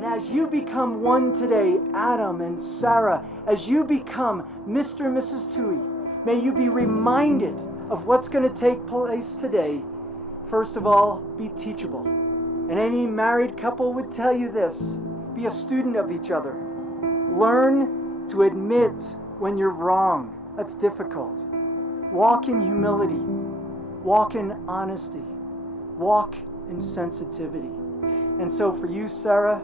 And as you become one today, Adam and Sarah, as you become Mr. and Mrs. Tui, may you be reminded of what's going to take place today. First of all, be teachable. And any married couple would tell you this: be a student of each other. Learn to admit when you're wrong. That's difficult. Walk in humility. Walk in honesty. Walk in sensitivity. And so for you, Sarah,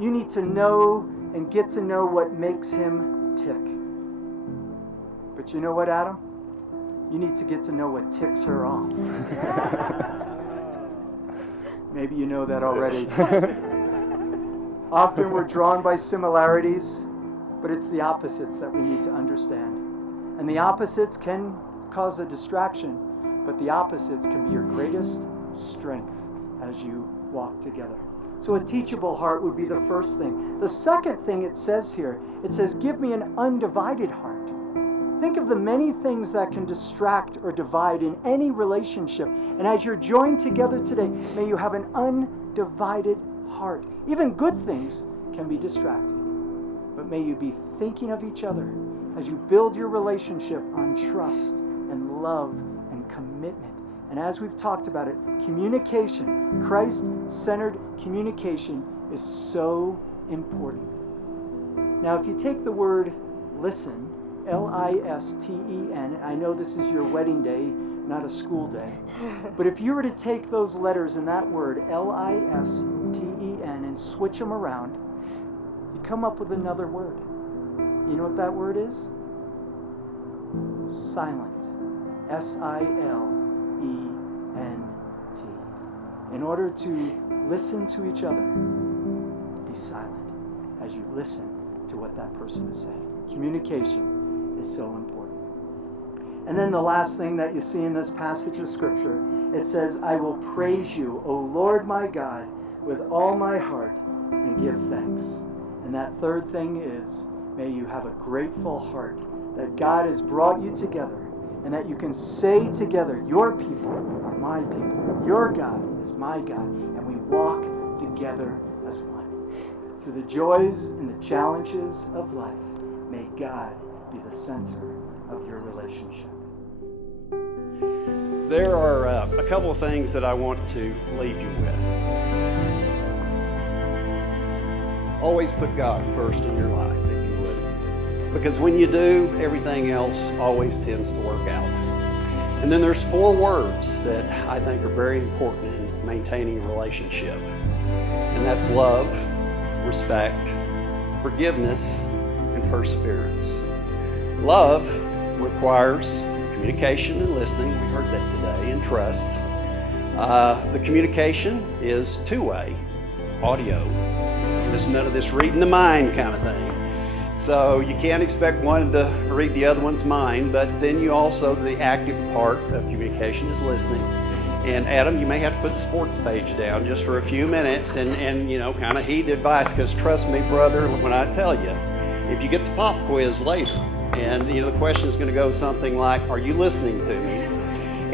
you need to know and get to know what makes him tick. But you know what, Adam? You need to get to know what ticks her off. Maybe you know that already. Often we're drawn by similarities, but it's the opposites that we need to understand. And the opposites can cause a distraction, but the opposites can be your greatest strength as you walk together. So a teachable heart would be the first thing. The second thing it says here, it says, give me an undivided heart. Think of the many things that can distract or divide in any relationship. And as you're joined together today, may you have an undivided heart. Even good things can be distracting. But may you be thinking of each other as you build your relationship on trust and love and commitment. And as we've talked about it, communication, Christ-centered communication is so important. Now, if you take the word listen, L-I-S-T-E-N, I know this is your wedding day, not a school day, but if you were to take those letters in that word, L-I-S-T-E-N, and switch them around, you come up with another word. You know what that word is? Silent. S-I-L-E-N-T. In order to listen to each other, be silent as you listen to what that person is saying. Communication is so important. And then the last thing that you see in this passage of Scripture, it says, I will praise you, O Lord my God, with all my heart and give thanks. And that third thing is, may you have a grateful heart that God has brought you together and that you can say together, your people are my people, your God is my God, and we walk together as one. Through the joys and the challenges of life, may God be the center of your relationship. There are a couple of things that I want to leave you with. Always put God first in your life, if you would. Because when you do, everything else always tends to work out. And then there's 4 words that I think are very important in maintaining a relationship. And that's love, respect, forgiveness, and perseverance. Love requires communication and listening. We heard that today, and trust. The communication is 2-way, audio. There's none of this reading the mind kind of thing. So you can't expect one to read the other one's mind, but then you also, the active part of communication is listening. And Adam, you may have to put the sports page down just for a few minutes and kind of heed advice, because trust me, brother, when I tell you, if you get the pop quiz later, and the question is going to go something like, are you listening to me?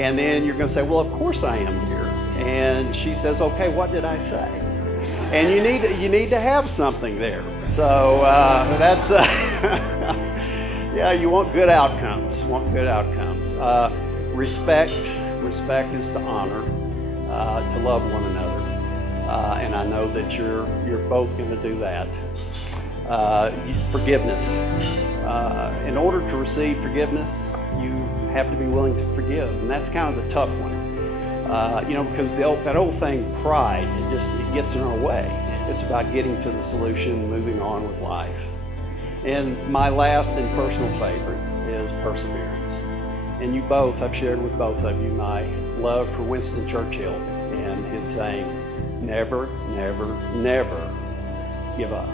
And then you're going to say, well, of course I am, dear. And she says, okay, what did I say? And you need to have something there. So that's yeah, you want good outcomes. Respect is to honor, to love one another, and I know that you're both going to do that. Forgiveness. In order to receive forgiveness, you have to be willing to forgive, and that's kind of the tough one. Because that old thing, pride, it gets in our way. It's about getting to the solution, moving on with life. And my last and personal favorite is perseverance. And I've shared with both of you my love for Winston Churchill and his saying, never, never, never give up.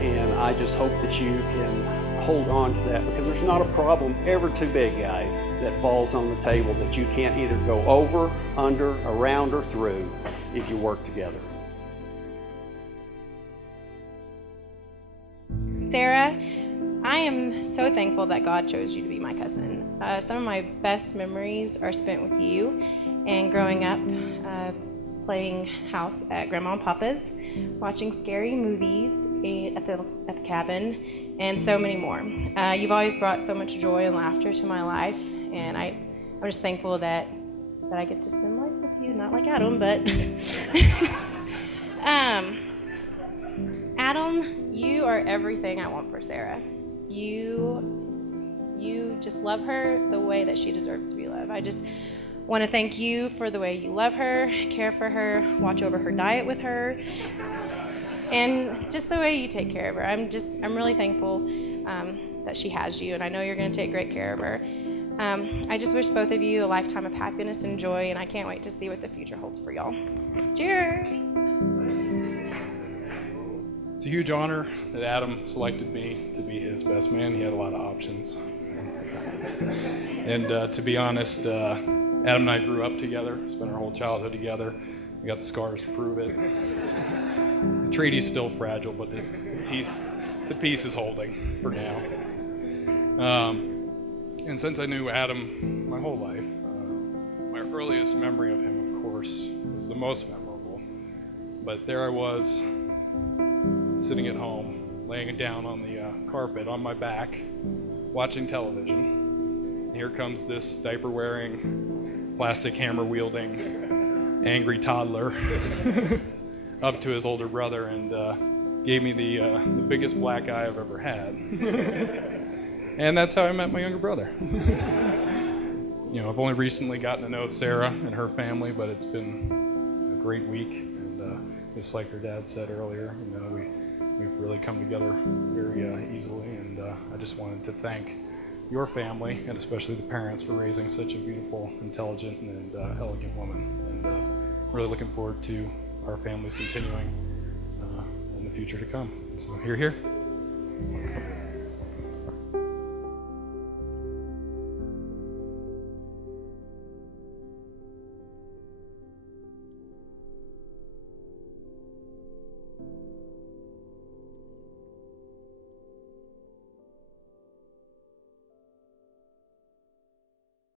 And I just hope that you can hold on to that, because there's not a problem ever too big, guys, that falls on the table that you can't either go over, under, around, or through if you work together. Sarah, I am so thankful that God chose you to be my cousin. Some of my best memories are spent with you, and growing up, playing house at Grandma and Papa's, watching scary movies at the cabin, and so many more. You've always brought so much joy and laughter to my life, and I'm just thankful that I get to spend life with you, not like Adam, but Adam, you are everything I want for Sarah. You just love her the way that she deserves to be loved. I just want to thank you for the way you love her, care for her, watch over her diet with her, and just the way you take care of her. I'm really thankful that she has you, and I know you're going to take great care of her. I just wish both of you a lifetime of happiness and joy, and I can't wait to see what the future holds for y'all. Cheers! It's a huge honor that Adam selected me to be his best man. He had a lot of options. And to be honest, Adam and I grew up together, spent our whole childhood together. We got the scars to prove it. The treaty's still fragile, but the peace is holding for now. And since I knew Adam my whole life, my earliest memory of him, of course, was the most memorable. But there I was, sitting at home, laying down on the carpet on my back, watching television. And here comes this diaper-wearing, plastic hammer-wielding, angry toddler up to his older brother and gave me the biggest black eye I've ever had. And that's how I met my younger brother. You know, I've only recently gotten to know Sarah and her family, but it's been a great week. And just like her dad said earlier, you know, we've really come together very easily. And I just wanted to thank your family, and especially the parents, for raising such a beautiful, intelligent, and elegant woman. And really looking forward to our families continuing in the future to come. So, here.